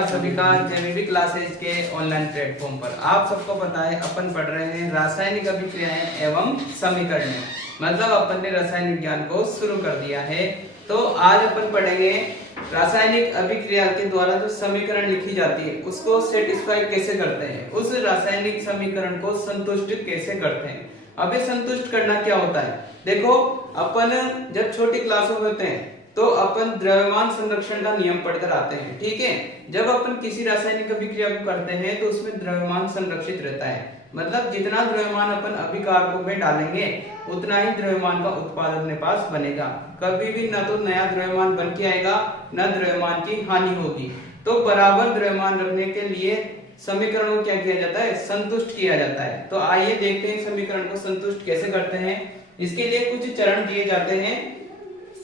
आप सभी का जेबीबी क्लासेज के ऑनलाइन प्लेटफॉर्म पर। आप सबको पता है अपन पढ़ रहे हैं रासायनिक अभिक्रियाएं एवं समीकरण, मतलब अपन ने रसायन विज्ञान को शुरू कर दिया है। तो आज अपन पढ़ेंगे रासायनिक अभिक्रिया के द्वारा जो समीकरण लिखी जाती है उसको सेटिस्फाई कैसे करते हैं, उस रासायनिक समीकरण को संतुष्ट कैसे करते हैं। अब ये संतुष्ट करना क्या होता है, देखो अपन जब छोटी क्लासों में होते हैं तो अपन द्रव्यमान संरक्षण का नियम पढ़कर आते हैं, ठीक है। जब अपन किसी रासायनिक अभिक्रिया को करते हैं तो उसमें द्रव्यमान संरक्षित रहता है, मतलब जितना द्रव्यमान अपन अभिकारकों में डालेंगे उतना ही द्रव्यमान का उत्पाद अपने पास बनेगा। कभी भी न तो नया द्रव्यमान बन के आएगा न द्रव्यमान की हानि होगी। तो बराबर द्रव्यमान रखने के लिए समीकरण को क्या किया जाता है, संतुष्ट किया जाता है। तो आइए देखते हैं समीकरण को संतुष्ट कैसे करते हैं। इसके लिए कुछ चरण दिए जाते हैं।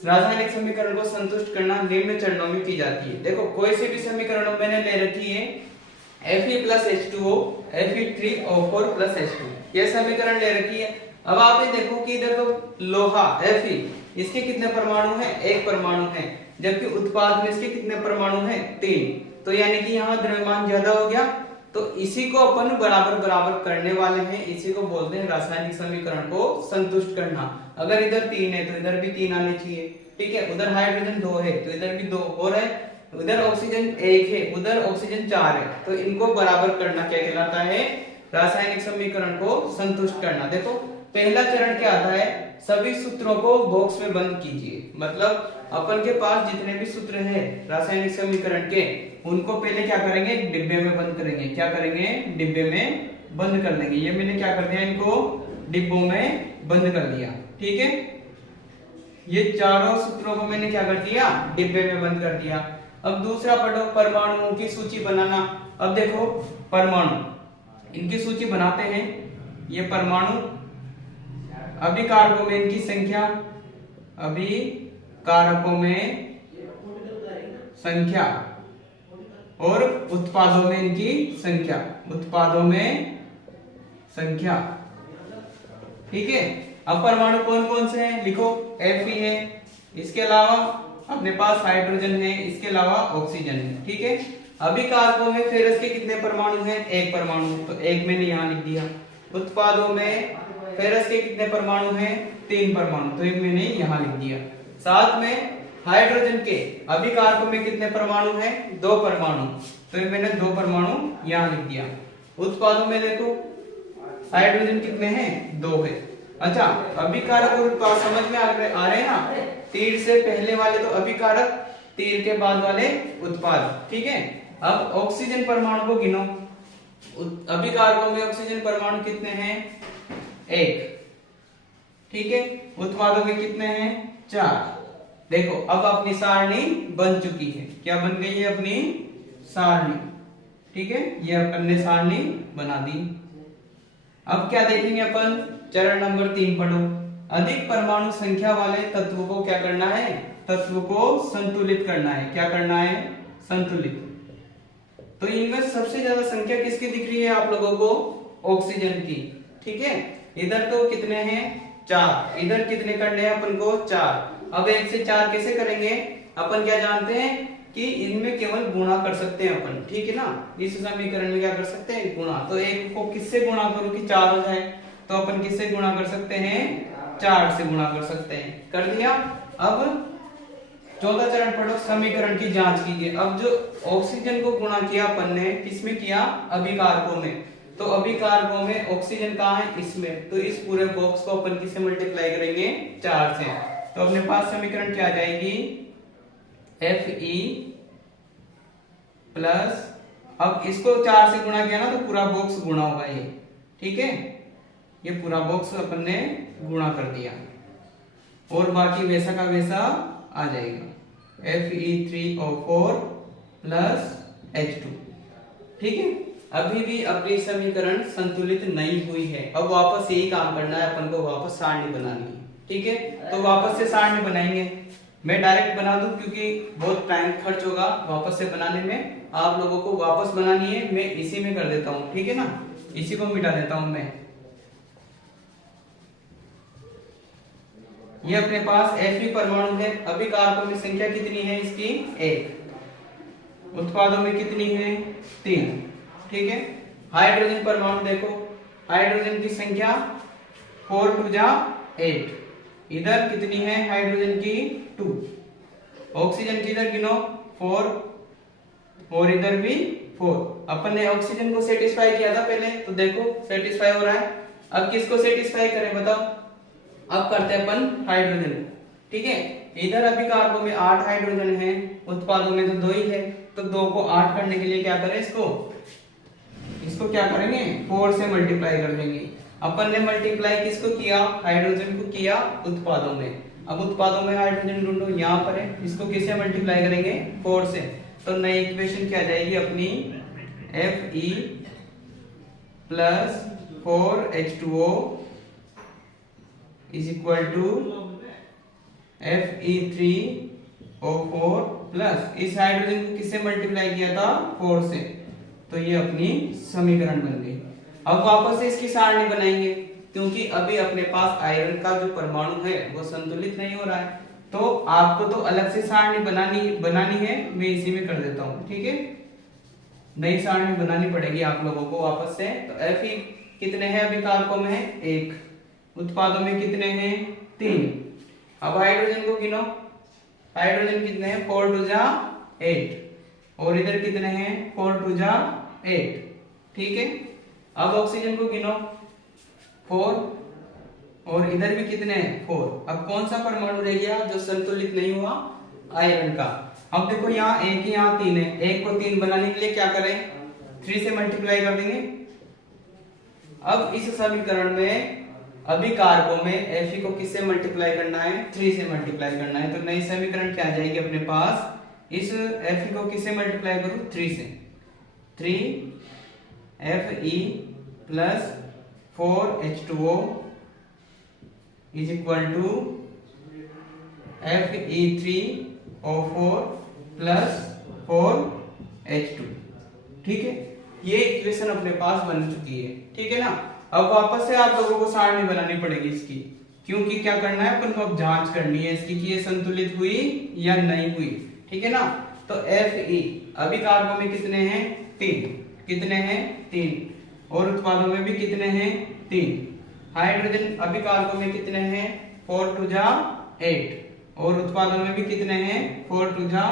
रासायनिक समीकरण को संतुष्ट करना निम्न चरणों में की जाती है। देखो कोई से भी समीकरण मैंने ले रखी है Fe plus H2O, Fe3O4 plus H2, ये समीकरण ले रखी है। अब आप ये देखो कि इधर तो लोहा Fe, इसके कितने परमाणु हैं, एक परमाणु है, जबकि उत्पाद में इसके कितने परमाणु हैं, 3। तो यानी कि यहाँ द्रव्यमान ज्यादा हो गया। तो इसी को अपन बराबर बराबर करने वाले हैं, इसी को बोलते हैं रासायनिक समीकरण को संतुष्ट करना। अगर इधर 3 है तो इधर भी 3 आने चाहिए, ठीक है। उधर हाइड्रोजन 2 है तो इधर भी 2 हो रहा है, उधर ऑक्सीजन 1 है उधर ऑक्सीजन 4 है, तो इनको बराबर करना क्या कहलाता है, रासायनिक समीकरण को संतुष्ट करना। देखो पहला चरण क्या आता है, सभी सूत्रों को बॉक्स में बंद कीजिए। मतलब अपन के पास जितने भी सूत्र हैं रासायनिक समीकरण के, उनको पहले क्या करेंगे, डिब्बे में बंद करेंगे। क्या करेंगे, डिब्बे में बंद कर देंगे। ये मैंने क्या कर दिया, इनको डिब्बों में बंद कर दिया, ठीक है। ये चारों सूत्रों को मैंने क्या कर दिया, डिब्बे में बंद कर दिया। अब दूसरा पढ़ो, परमाणुओं की सूची बनाना। अब देखो परमाणु, इनकी सूची बनाते हैं। ये परमाणु, अभिकारकों में इनकी संख्या, अभिकारकों में संख्या और उत्पादों में इनकी संख्या, उत्पादों में संख्या, ठीक है। अब परमाणु कौन कौन से हैं, लिखो Fe है, इसके अलावा अपने पास हाइड्रोजन है, इसके अलावा ऑक्सीजन है, ठीक है। अभिकारकों में फेरस के कितने परमाणु हैं, एक परमाणु, तो एक मैंने यहाँ लिख दिया। उत्पादों में फेरस के कितने परमाणु हैं, 3 परमाणु, तो एक मैंने यहाँ लिख दिया। साथ में हाइड्रोजन के अभिकारकों में कितने परमाणु हैं, 2 परमाणु, तो मैंने 2 परमाणु यहाँ लिख दिया। उत्पादों में देखो हाइड्रोजन कितने हैं, 2 है। अच्छा, अभिकारक और उत्पाद समझ में आ रहे हैं ना, तीर से पहले वाले तो अभिकारक, तीर के बाद वाले उत्पाद, ठीक है। अब ऑक्सीजन परमाणु को गिनो। अभिकारकों में ऑक्सीजन परमाणु कितने हैं, 1, ठीक है। उत्पादों में कितने हैं, 4। देखो अब अपनी सारणी बन चुकी है, क्या बन गई है, अपनी सारणी, ठीक है। ये अपन ने सारणी बना दी। अब क्या देखेंगे अपन, चरण नंबर 3 पढ़ो। अधिक परमाणु संख्या वाले तत्व को क्या करना है, तत्व को संतुलित करना है। क्या करना है, संतुलित। तो इनमें सबसे ज्यादा संख्या किसकी दिख रही है आप लोगों को, ऑक्सीजन की, ठीक है। इधर तो कितने हैं, 4, इधर कितने करने हैं अपन को, 4। अब 1 से 4 कैसे करेंगे, अपन क्या जानते हैं कि इनमें केवल गुणा कर सकते हैं अपन, ठीक है ना। इस समीकरण में क्या कर सकते हैं, गुणा। तो 1 को किससे गुणा करूं कि 4 हो जाए, तो अपन किससे गुणा कर सकते हैं, 4 से गुणा कर सकते हैं, कर दिया। अब चौथा चरण पढ़ो, समीकरण की जांच कीजिए। अब जो ऑक्सीजन को गुणा किया अपन ने, किसमें किया, अभिकारकों में, तो अभिकारकों में ऑक्सीजन कहाँ है, इसमें, तो इस पूरे बॉक्स को अपन किससे मल्टीप्लाई करेंगे, 4 से। तो अपने पास समीकरण क्या आ जाएगी, Fe प्लस, अब इसको 4 से गुणा किया ना तो पूरा बॉक्स गुणा होगा ये, ठीक है। ये पूरा बॉक्स अपन ने गुणा कर दिया और बाकी वैसा का वैसा आ जाएगा, Fe3O4 प्लस H2, ठीक है। अभी भी अपनी समीकरण संतुलित नहीं हुई है। अब वापस यही काम करना है अपन को, वापस सारणी बनानी है, ठीक है। तो वापस से सारणी बनाएंगे। मैं डायरेक्ट बना दूं क्योंकि बहुत टाइम खर्च होगा वापस से बनाने में, आप लोगों को वापस बनानी है, मैं इसी में कर देता हूं, ठीक है ना, इसी को मिटा देता हूं मैं। ये अपने पास Fe परमाणु है, अभिकारकों में संख्या कितनी है इसकी, 1। उत्पादों में कितनी है 3। ठीक है, हाइड्रोजन परमाणु देखो, हाइड्रोजन की संख्या 4 2 जा 8, इधर कितनी है हाइड्रोजन की 2, ऑक्सीजन की इधर गिनो 4 और इधर भी 4। अपन ने ऑक्सीजन को सेटिस्फाई किया था पहले, तो देखो सेटिस्फाई हो रहा है। अब किसको सेटिस्फाई करें बताओ, अब करते हैं अपन हाइड्रोजन को। ठीक है, इधर अभी कार्बन में 8 हाइड्रोजन है, उत्पादों में तो 2 ही है, तो 2 को 8 करने के लिए क्या करें, इसको क्या करेंगे 4 से मल्टीप्लाई कर देंगे। अपन ने मल्टीप्लाई किसको किया, हाइड्रोजन को किया उत्पादों में। अब उत्पादों में हाइड्रोजन ढूंढो, यहाँ पर है, इसको किससे मल्टीप्लाई करेंगे 4 से, तो नई इक्वेशन क्या जाएगी अपनी Fe plus 4H2O is equal to Fe3O4 plus इस हाइड्रोजन को किससे मल्टीप्लाई किया था 4 से, तो ये अपनी समीकरण बन गई। अब वापस से इसकी सारणी बनाएंगे, क्योंकि अभी अपने पास आयरन का जो परमाणु है वो संतुलित नहीं हो रहा है, तो आपको तो अलग से सारणी बनानी है, मैं इसी में कर देता हूं। ठीक है, नई सारणी बनानी पड़ेगी आप लोगों को वापस से। तो Fe कितने हैं अभी कारकों में है 1, उत्पादों में कितने हैं 3। अब हाइड्रोजन को गिनो, हाइड्रोजन कितने हैं 4 2 जा 8 और इधर कितने हैं 4 2 जा 8। ठीक है, अब ऑक्सीजन को गिनो 4 और इधर भी कितने हैं 4। अब कौन सा परमाणु रह गया जो संतुलित नहीं हुआ, आयरन का। अब देखो यहाँ 1 ही यहाँ 3 है, 1 को 3 बनाने के लिए क्या करें 3 से मल्टीप्लाई कर देंगे। अब इस समीकरण में अभी कारकों में Fe को किससे मल्टीप्लाई करना है 3 से मल्टीप्लाई करना है, तो नई समीकरण क्या आ जाएगी अपने पास, इस Fe को किससे मल्टीप्लाई करूं 3 से, 3Fe plus 4H2O is equal to Fe3O4 plus 4H2। ठीक है, ये इक्वेशन अपने पास बन चुकी है। ठीक है ना, अब वापस से आप लोगों को सारणी बनानी पड़ेगी इसकी, क्योंकि क्या करना है अपन को अब जांच करनी है इसकी कि ये संतुलित हुई या नहीं हुई। ठीक है ना, तो Fe अभी कार्बन में कितने हैं 3, कितने हैं 3 और उत्पादों में भी कितने हैं 3। हाइड्रोजन अभी कार्बन में कितने हैं 4 2 जा 8 और उत्पादों में भी कितने हैं 4 2 जा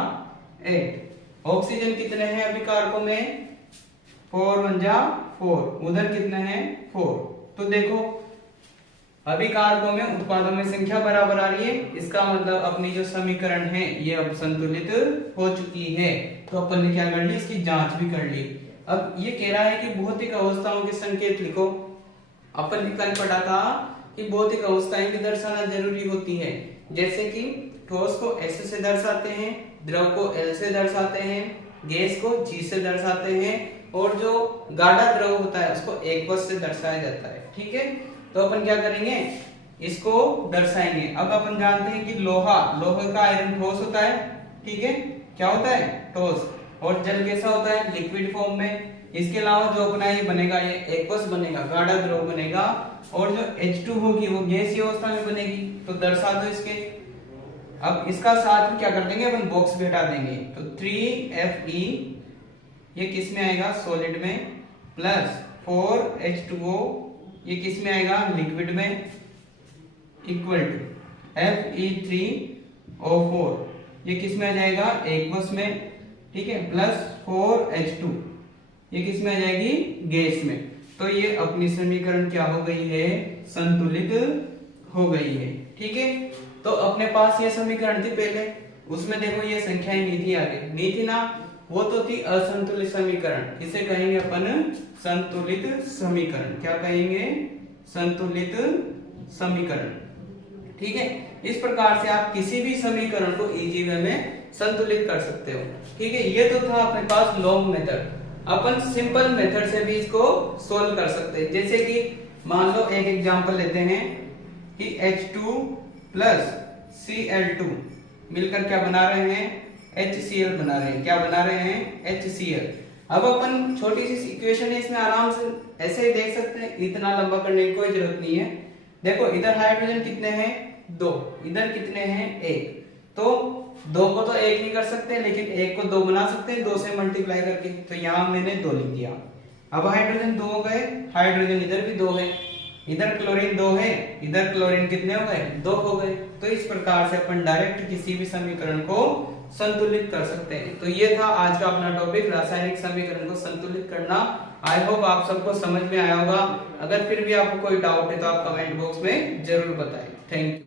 8। ऑक्सीजन कितने हैं अभी कार्बन में 4 1 जा 4, उधर कितने हैं 4। तो देखो अभी कारकों में उत्पादों में संख्या बराबर आ रही है, इसका मतलब अपनी जो समीकरण है ये अब संतुलित हो चुकी है। तो अपन ने क्या कर ली, इसकी जांच भी कर ली। अब ये कह रहा है कि भौतिक अवस्थाओं के संकेत लिखो। अपन ने कल पढ़ा था कि भौतिक अवस्थाएं भी दर्शाना जरूरी होती है, जैसे कि ठोस को S से दर्शाते हैं, द्रव को L से दर्शाते हैं, गैस को G से दर्शाते हैं और जो गाढ़ा द्रव होता है उसको एक्वस से दर्शाया जाता है। ठीक है, तो अपन क्या करेंगे, इसको दर्शाएंगे। अब अपन जानते हैं कि लोहे का आयरन ठोस होता है। ठीक है, क्या होता है ठोस, और जल कैसा होता है लिक्विड फॉर्म में। इसके अलावा जो अपना ये बनेगा ये एक्वस बनेगा, गाढ़ा द्रव बनेगा, और जो H2 होगी वो गैसीय अवस्था में बनेगी। तो दर्शा दो इसके। अब इसका साथ में क्या कर देंगे अपन, बॉक्स भी हटा देंगे। तो 3Fe ये किस में आएगा सॉलिड में, प्लस 4H2O ये किस में आएगा लिक्विड में, इक्वल टू Fe3O4 ये किस में आ जाएगा एक्वस में। ठीक है, प्लस 4H2 ये किस में आ जाएगी गैस में। तो ये अपनी समीकरण क्या हो गई है, संतुलित हो गई है। ठीक है, तो अपने पास ये समीकरण थी पहले, उसमें देखो ये संख्याएं नहीं थी, आगे नहीं थी ना, वो तो थी असंतुलित समीकरण। इसे कहेंगे अपन संतुलित समीकरण। क्या कहेंगे, संतुलित समीकरण। ठीक है, इस प्रकार से आप किसी भी समीकरण को इजी वे में संतुलित कर सकते हो। ठीक है, ये तो था अपने पास लॉन्ग मेथड। अपन सिंपल मेथड से भी इसको सोल्व कर सकते हैं। जैसे कि मान लो एक एग्जांपल लेते हैं कि H2 प्लस Cl2 मिलकर क्या बना रहे हैं, HCl बना रहे हैं। क्या बना रहे हैं, HCl। अब अपन छोटी सी इक्वेशन है, इसमें आराम से ऐसे ही देख सकते हैं, इतना लंबा करने की कोई जरूरत नहीं है। देखो इधर हाइड्रोजन कितने हैं 2, इधर कितने हैं 1, तो 2 को तो 1 नहीं कर सकते, लेकिन 1 को 2 बना सकते हैं 2 से मल्टीप्लाई करके। तो यहाँ मैंने 2 लिख दिया। अब हाइड्रोजन 2 हो गए, हाइड्रोजन इधर भी 2 है, इधर क्लोरीन 2 है, इधर क्लोरीन कितने हो गए? 2 हो गए। तो इस प्रकार से अपन डायरेक्ट किसी भी समीकरण को संतुलित कर सकते हैं। तो ये था आज का अपना टॉपिक, रासायनिक समीकरण को संतुलित करना। आई होप आप सबको समझ में आया होगा। अगर फिर भी आपको कोई डाउट है तो आप कमेंट बॉक्स में जरूर बताएं। Thank you.